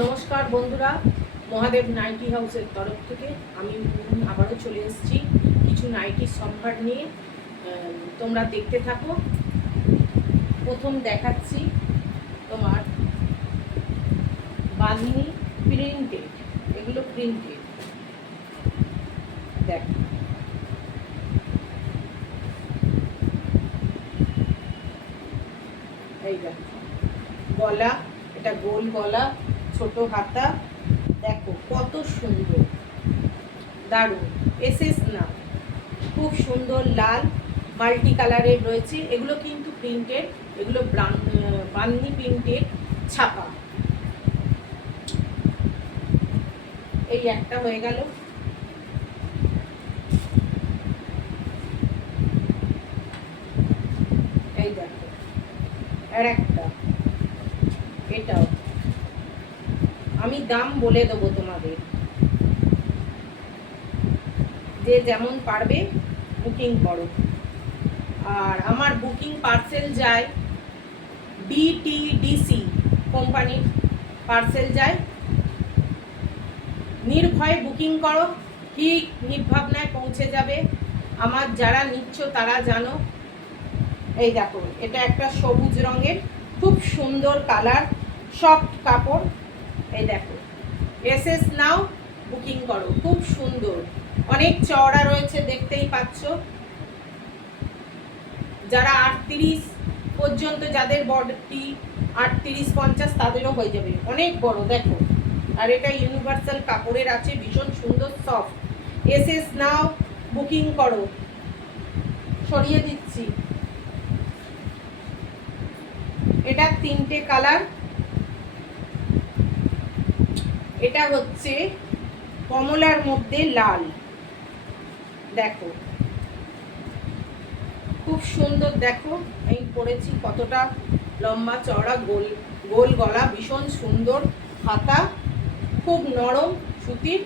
নমস্কার বন্ধুরা, মহাদেব নাইটি হাউসের তরফ থেকে আমি আবারও চলে এসেছি কিছু নাইটি সম্ভার নিয়ে। তোমরা দেখতে থাকো। প্রথম দেখাচ্ছি তোমার বাঁধনি প্রিন্টেড, এগুলো প্রিন্টেড। দেখ, এই দেখ গলা, এটা গোল গলা, ছোট হাতা, দেখো কত সুন্দর, দারুণ। এসএস না, খুব সুন্দর লাল মাল্টি কালারের রয়েছে। এগুলো কিন্তু প্রিন্টেড, এগুলো বাঁধনি প্রিন্টেড ছাপা। এই একটা হয়ে গেল। এই দেখো আর একটা, এটাও আমি দাম বলে দেবো তোমাদের, যে যেমন পারবে বুকিং করো। আর আমার বুকিং পার্সেল যায় ডিটিডিসি কোম্পানির, পার্সেল যায়। নির্ভয়ে বুকিং করো, কি নির্ভাবনায় পৌঁছে যাবে। আমার যারা নিচ্ছ তারা জানো। এই দেখো, এটা একটা সবুজ রঙের খুব সুন্দর কালার, সফট কাপড়। এই দেখো, এসএস নাও, বুকিং করো। খুব সুন্দর, অনেক চওড়া রয়েছে, দেখতেই পাচ্ছ। যারা 38 পর্যন্ত, যাদের বডি 38-50 তাদেরও হয়ে যাবে, অনেক বড় দেখো। আর এটা ইউনিভার্সাল কাপড়ের আছে, ভীষণ সুন্দর সফট। এসএস নাও, বুকিং করো। সরিয়ে দিচ্ছি। এটা 3টে কালার। এটা হচ্ছে কমলার মধ্যে লাল, দেখো খুব সুন্দর। দেখো আমি পরেছি, কতটা লম্বা চওড়া, গোল গোল গলা, ভীষণ সুন্দর হাতা, খুব নরম সুতির।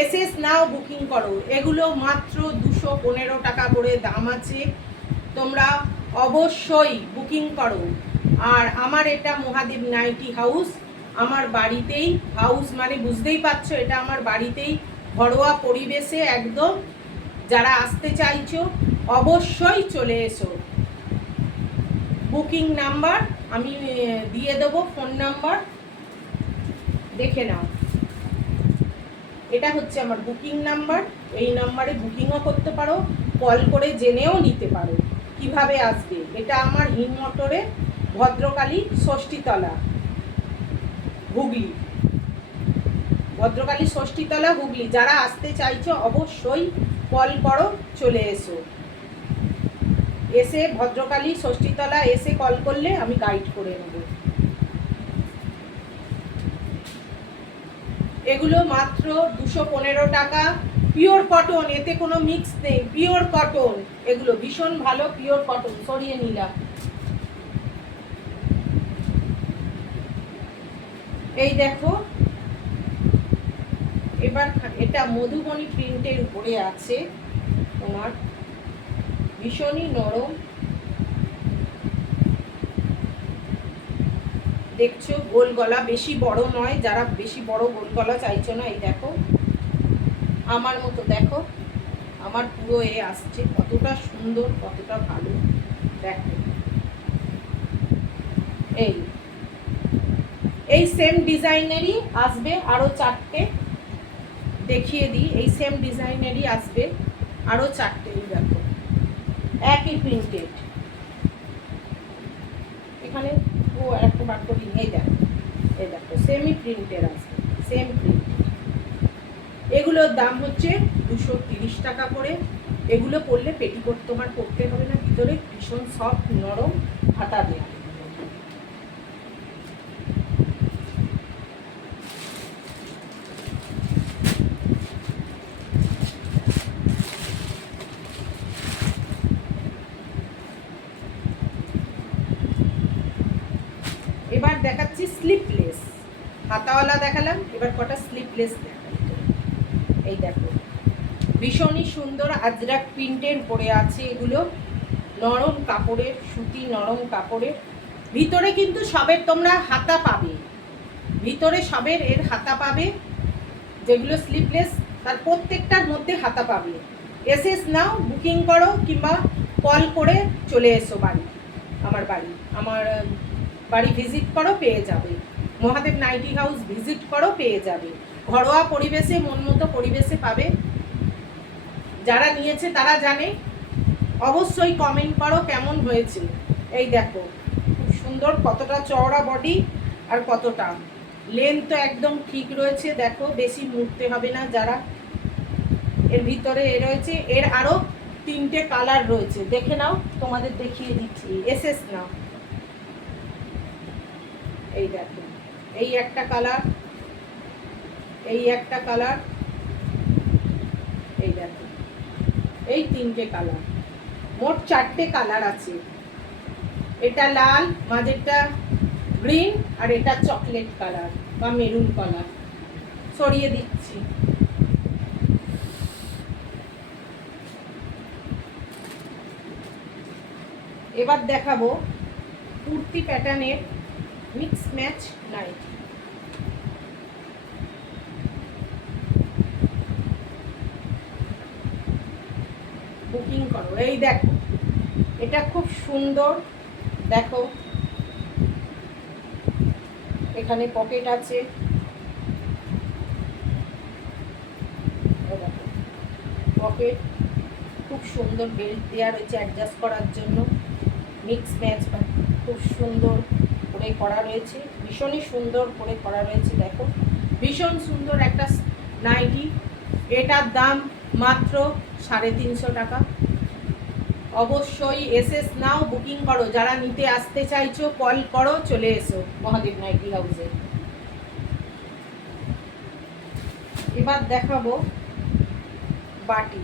এসএস নাও, বুকিং করো। এগুলো মাত্র 215 টাকা করে দাম আছে, তোমরা অবশ্যই বুকিং করো। আর আমার এটা মহাদেব নাইটি হাউস, আমার বাড়িতেই। হাউস মানে বুঝতেই পারছো, এটা আমার বাড়িতেই, ঘরোয়া পরিবেশে একদম। যারা আসতে চাইছো অবশ্যই চলে এসো। বুকিং নাম্বার আমি দিয়ে দেবো, ফোন নাম্বার দেখে নাও। এটা হচ্ছে আমার বুকিং নাম্বার, এই নাম্বারে বুকিংও করতে পারো, কল করে জেনেও নিতে পারো কিভাবে আসবে। এটা আমার হিমমটরে, ভদ্রকালী ষষ্ঠীতলা, হুগলি। ভদ্রকালী ষষ্ঠীতলা, হুগলি। যারা আসতে চাইছো অবশ্যই কল করো, চলে এসো। এসে ভদ্রকালী ষষ্ঠীতলা এসে কল করলে আমি গাইড করে নেব। এগুলো মাত্র 215 টাকা, পিওর কটন, এতে কোনো মিক্স নেই, পিওর কটন। এগুলো ভীষণ ভালো, পিওর কটন। সরিয়ে নিলাম। এই দেখো, এবার এটা মধুবনী প্রিন্টের উপরে আছে তোমার, ভীষণই নরম। দেখছো গোল গলা, বেশি বড় নয়, যারা বেশি বড় গোল গলা চাইছো না। এই দেখো আমার মতো, দেখো আমার পুরো এ আসছে, কতটা সুন্দর, কতটা ভালো। দেখো এই এই সেম ডিজাইনেরই আসবে আরো 4টে, দেখিয়ে দিই। এই সেম ডিজাইনেরই আসবে আরো 4টে। দেখো একই প্রিন্টেড, এখানে ও একটা বার করি। এই দেখো, এই দেখো সেমি প্রিন্টের আসবে, সেম প্রিন্ট। এগুলোর দাম হচ্ছে 230 টাকা করে। এগুলো পরলে পেটিকোট তোমার পরতে হবে না, ভিতরে ভীষণ সফট নরম হাতা দেওয়া। এবার দেখাচ্ছি স্লিপলেস। হাতাওয়ালা দেখালাম, এবার কটা স্লিপলেস দেখাচ্ছি। এই দেখো ভীষণই সুন্দর আজরাক প্রিন্টের উপরে আছে। এগুলো নরম কাপড়ের, সুতি নরম কাপড়ের, ভিতরে কিন্তু সবের তোমরা হাতা পাবে। ভিতরে সবের এর হাতা পাবে, যেগুলো স্লিপলেস তার প্রত্যেকটার মধ্যে হাতা পাবে। এসএস নাও, বুকিং করো কিংবা কল করে চলে এসো আমার বাড়ি ভিজিট করো, পেয়ে যাবে। মহাদেব নাইটি হাউস ভিজিট করো, পেয়ে যাবে। ঘরোয়া পরিবেশে, মন মতো পরিবেশে পাবে। যারা নিয়েছে তারা জানে। অবশ্যই কমেন্ট করো কেমন হয়েছে। এই দেখো খুব সুন্দর, কতটা চওড়া বডি আর কতটা লেন্থ তো একদম ঠিক রয়েছে। দেখো বেশি মুড়তে হবে না। যারা এর ভিতরে রয়েছে, এর আরো 3টে কালার রয়েছে, দেখে নাও, তোমাদের দেখিয়ে দিচ্ছি। এসএস নাও, এই দেখো, এই একটা কালার, এই একটা কালার, এই দেখো, এই 3টে কালার, মোট 4টে কালার আছে। এটা লাল, মাঝেরটা গ্রিন, আর এটা চকলেট কালার বা মেরুন কালার। সরিয়ে দিচ্ছি। এবার দেখাবো কুর্তি প্যাটার্নের মিক্স ম্যাচ নাইটি। বুকিং করো। এই দেখো, এটা খুব সুন্দর। দেখো এখানে পকেট আছে, পকেট খুব সুন্দর, বেল্ট দেওয়া রয়েছে অ্যাডজাস্ট করার জন্য। মিক্স ম্যাচ খুব সুন্দর করে করা রয়েছে, ভীষণই সুন্দর করে করা রয়েছে। দেখো ভীষণ সুন্দর একটা নাইটি। এটার দাম মাত্র 350 টাকা। অবশ্যই এসএস নাও, বুকিং করো। যারা নিতে আসতে চাইছো কল করো, চলে এসো মহাদেব নাইটি হাউসে। এবার দেখাবো বাটি।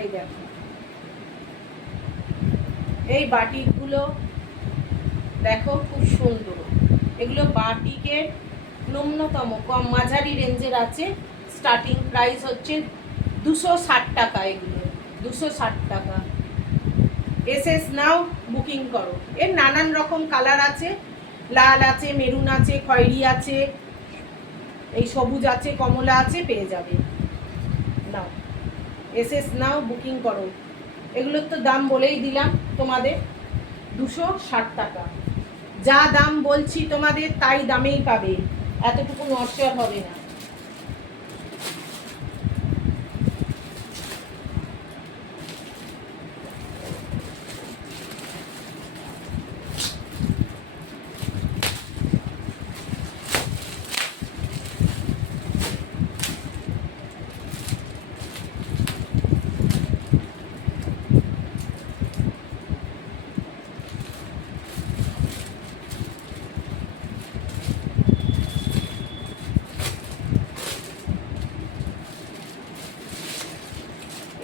এই দেখো, এই বাটিগুলো দেখো খুব সুন্দর। এগুলো বাটিকের ন্যূনতম কম মাঝারি রেঞ্জের আছে। স্টার্টিং প্রাইস হচ্ছে 260 টাকা। এগুলো 260 টাকা। এসএস নাও, বুকিং করো। এর নানান রকম কালার আছে, লাল আছে, মেরুন আছে, খয়েরি আছে, এই সবুজ আছে, কমলা আছে, পেয়ে যাবে। নাও, এসএস নাও, বুকিং করো। এগুলোর তো দাম বলেই দিলাম তোমাদের, 260 টাকা। যা দাম বলছি তোমাদের তাই দামেই পাবে, এতটুকু নষ্ট হবে না।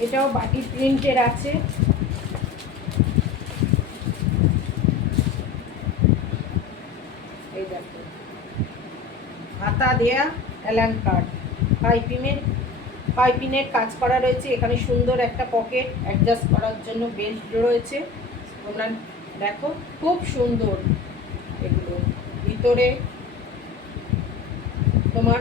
এটাও বাটি প্রিন্টের আছে। এই দেখো, হাতা দেয়া অ্যালান কাট, পাইপিনের কাজ করা রয়েছে। এখানে সুন্দর একটা পকেট, অ্যাডজাস্ট করার জন্য বেল্ট রয়েছে। তোমরা দেখো খুব সুন্দর। এগুলো ভিতরে তোমার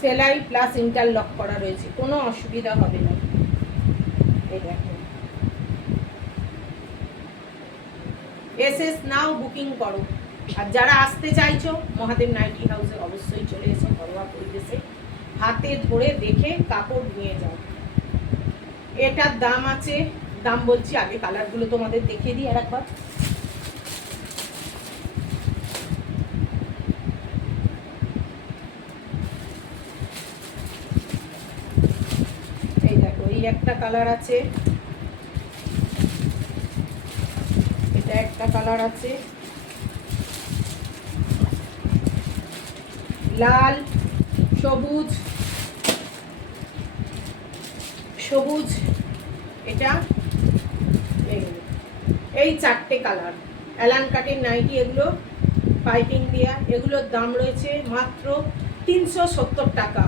সেলাই প্লাস ইন্টারলক করা রয়েছে, কোনো অসুবিধা হবে না। এই দেখো, এসএস নাও, বুকিং করো। আর যারা আসতে চাইছো মহাদেব নাইটি হাউসে অবশ্যই চলে এসো। ঘরোয়া পরিবেশে হাতে ধরে দেখে কাপড় নিয়ে যাও। এটার দাম আছে, দাম বলছি আগে, কালারগুলো তোমাদের দেখিয়ে দিই আর একবার। এই দেখো, এই একটা কালার আছে, এটা একটা কালার আছে, লাল, সবুজ, সবুজ, এটা এই 4টে কালার। অ্যালান কাটের নাইটি, এগুলো পাইপিং দেওয়া। এগুলোর দাম রয়েছে মাত্র 370 টাকা।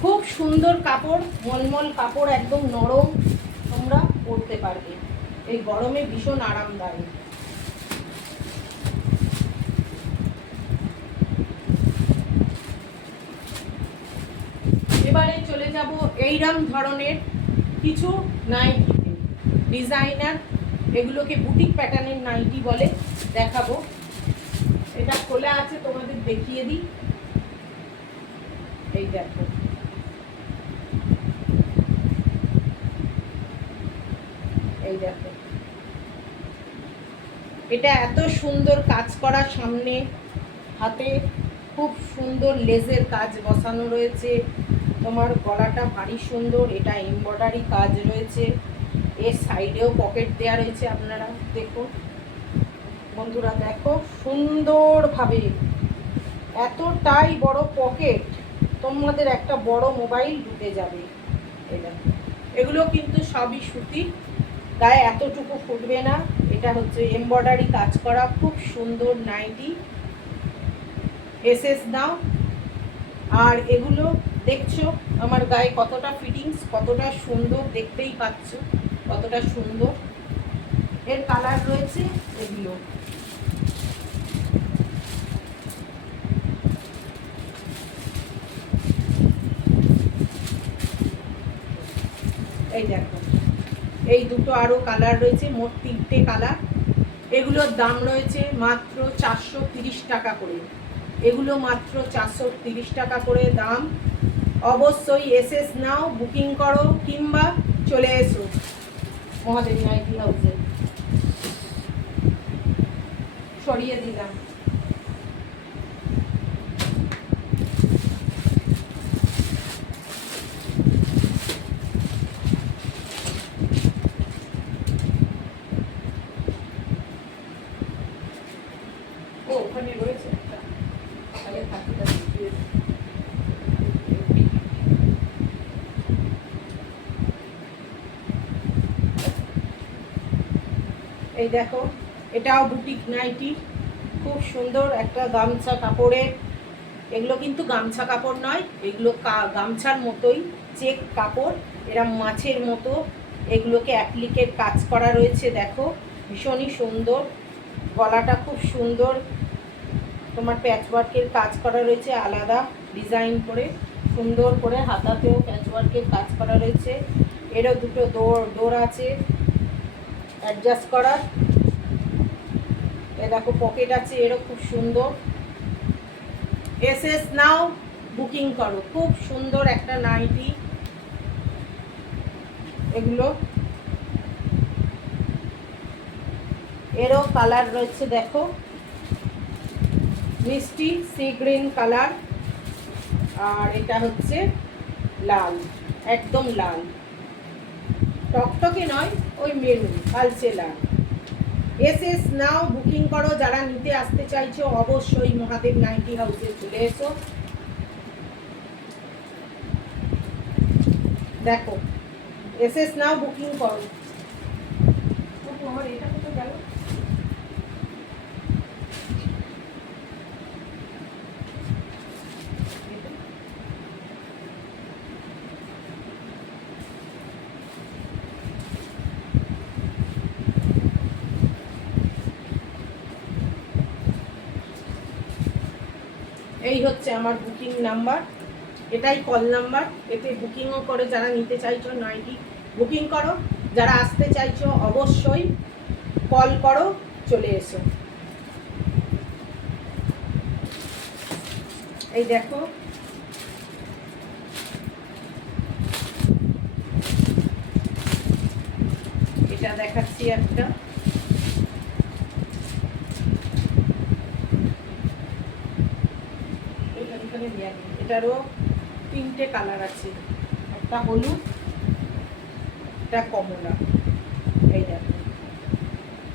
খুব সুন্দর কাপড়, মলমল কাপড়, একদম নরম, তোমরা পরতে পারবে, এই গরমে ভীষণ আরামদায়ক। এবারে চলে যাব এইরকম ধরনের কিছু নাইটিতে, ডিজাইনার, এগুলোকে বুটিক প্যাটার্নের নাইটি বলে, দেখাবো। এটা খোলা আছে, তোমাদের দেখিয়ে দিই। এই দেখো, এই দেখো, এটা এত সুন্দর কাজ করা, সামনে হাতে খুব সুন্দর লেজের কাজ বসানো রয়েছে, তোমার গলাটা ভারী সুন্দর, এটা এমব্রয়ডারি কাজ রয়েছে, এর সাইডেও পকেট দেওয়া রয়েছে, আপনারা দেখো বন্ধুরা, দেখো সুন্দরভাবে, এতটাই বড় পকেট, তোমাদের একটা বড় মোবাইল ঢুকে যাবে। এটা এগুলো কিন্তু সবই সুতি, গায়ে এতটুকু ফুটবে না, এটা হচ্ছে এমব্রয়ডারি কাজ করা খুব সুন্দর নাইটি, এসএস নাও। আর এগুলো দেখছো আমার গায়ে কতটা ফিটিংস, কতটা সুন্দর, দেখতেই পাচ্ছ কতটা সুন্দর। এর কালার রয়েছে এগুলো, এই দেখো, এই দুটো আরও কালার রয়েছে, মোট 3টে কালার। এগুলোর দাম রয়েছে মাত্র 430 টাকা করে, এগুলো মাত্র 430 টাকা করে দাম। অবশ্যই এসএস নাও, বুকিং করো, কিংবা চলে এসো মহাদেব নাইটি হাউসে। সরিয়ে দিলাম। ও ওখানে রয়েছে একটা, আগে থাকিটা দেখিয়ে দিই। এই দেখো, এটাও বুটিক নাইটি, খুব সুন্দর একটা গামছা কাপড়ের, এগুলো কিন্তু গামছা কাপড় নয়, এগুলো গামছার মতোই চেক কাপড়, এরা মাছের মতো, এগুলোকে অ্যাপ্লিকের কাজ করা রয়েছে, দেখো ভীষণই সুন্দর, গলাটা খুব সুন্দর, তোমার প্যাচওয়ার্কের কাজ করা রয়েছে আলাদা ডিজাইন করে, সুন্দর করে হাতাতেও প্যাচওয়ার্কের কাজ করা রয়েছে, এরও দুটো ডোর আছে অ্যাডজাস্ট করার, এ দেখো পকেট আছে, এরও খুব সুন্দর। এসএস নাও, বুকিং করো, খুব সুন্দর একটা নাইটি এগুলো। এরও কালার রয়েছে, দেখো মিষ্টি সি গ্রিন কালার, আর এটা হচ্ছে লাল, একদম লাল, টকটকে নয়, ওই মেরুন কালচে লাল। এসএস নাও, বুকিং করো, যারা নিতে আসতে চাইছো অবশ্যই মহাদেব নাইটি হাউসে চলে এসো। দেখো এসএস নাও, বুকিং করো। আমার এটা কোথায় গেল? এই হচ্ছে আমার বুকিং নাম্বার, এটাই কল নাম্বার, এতে বুকিংও করে যারা নিতে চাইছো নাইটি বুকিং করো, যারা আসতে চাইছো অবশ্যই কল করো, চলে এসো। এই দেখো, এটা দেখাচ্ছি একটা, এটারও 3টে কালার আছে, একটা হলুদ, একটা কমলা, এই দেখো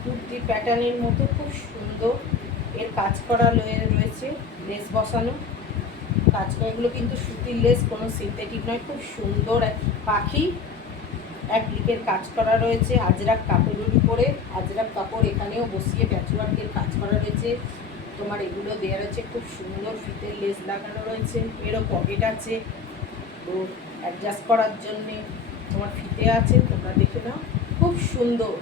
কুর্তি প্যাটার্নের মতো খুব সুন্দর, এর কাজ করা রয়েছে, লেস বসানো কাজ করা, এগুলো কিন্তু সুতির লেস, কোনো সিনথেটিক নয়, খুব সুন্দর পাখি অ্যাপ্লিকের কাজ করা রয়েছে, আজরাক কাপড়ের উপরে, আজরাক কাপড় এখানেও বসিয়ে প্যাচওয়ার্কের কাজ করা রয়েছে, তোমার এগুলো দেওয়া রয়েছে, খুব সুন্দর ফিতের লেস লাগানো রয়েছে, এরও পকেট আছে, তো অ্যাডজাস্ট করার জন্যে তোমার ফিতে আছে, তোমরা দেখে নাও, খুব সুন্দর।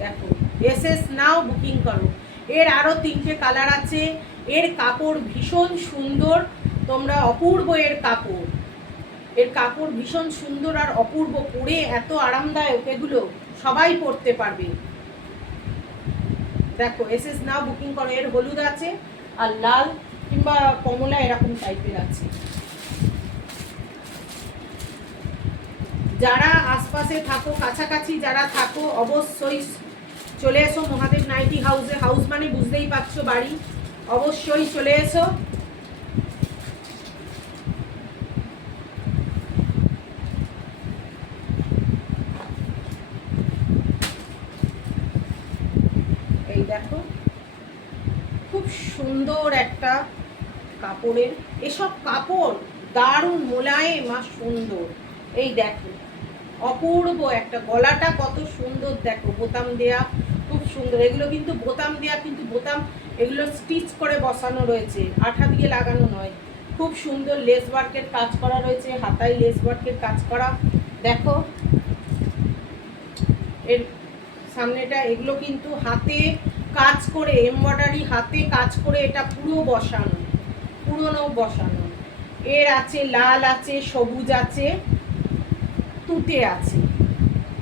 দেখো এসএস নাও, বুকিং করো। এর আরও 3টে কালার আছে। এর কাপড় ভীষণ সুন্দর, তোমরা অপূর্ব এর কাপড়। এর কাপড় ভীষণ সুন্দর আর অপূর্ব, পরে এত আরামদায়ক, এগুলো সবাই পরতে পারবে। দেখো এসএস নাও, বুকিং করো। এর হলুদ আছে আর লাল কিংবা কমলা এরকম টাইপের আছে। যারা আশপাশে থাকো, কাছাকাছি যারা থাকো, অবশ্যই চলে এসো মহাদেব নাইটি হাউসে। হাউস মানে বুঝতেই পারছো বাড়ি, অবশ্যই চলে এসো। এই দেখো খুব সুন্দর একটা কাপড়ের, এসব কাপড় দারুণ মোলায়েম আর সুন্দর। এই দেখো অপূর্ব একটা, গলাটা কত সুন্দর, দেখো বোতাম দেয়া, খুব সুন্দর। এগুলো কিন্তু বোতাম দেয়া, কিন্তু বোতাম এগুলো স্টিচ করে বসানো রয়েছে, আঠা দিয়ে লাগানো নয়। খুব সুন্দর লেস ওয়ার্কের কাজ করা রয়েছে, হাতায় লেস ওয়ার্কের কাজ করা। দেখো এর সামনেটা, এগুলো কিন্তু হাতে কাজ করে, এমব্রয়ডারি হাতে কাজ করে এটা পুরো বসানো, পুরোনো বসানো। এর আছে লাল আছে, সবুজ আছে, তুতে আছে।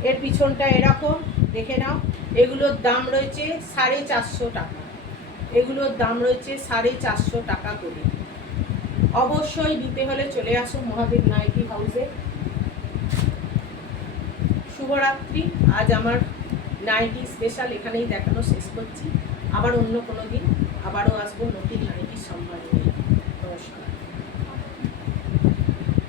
এর পিছনটা এরকম, দেখে নাও। এগুলোর দাম রয়েছে 450 টাকা। এগুলোর দাম রয়েছে 450 টাকা করে। অবশ্যই নিতে হলে চলে আসো মহাদেব নাইটি হাউসে। শুভরাত্রি। আজ আমার নাইটি স্পেশাল এখানেই দেখানো শেষ করছি। আবার অন্য কোনো দিন আবারও আসবো নতুন নাইটির সম্মান নিয়ে। নমস্কার।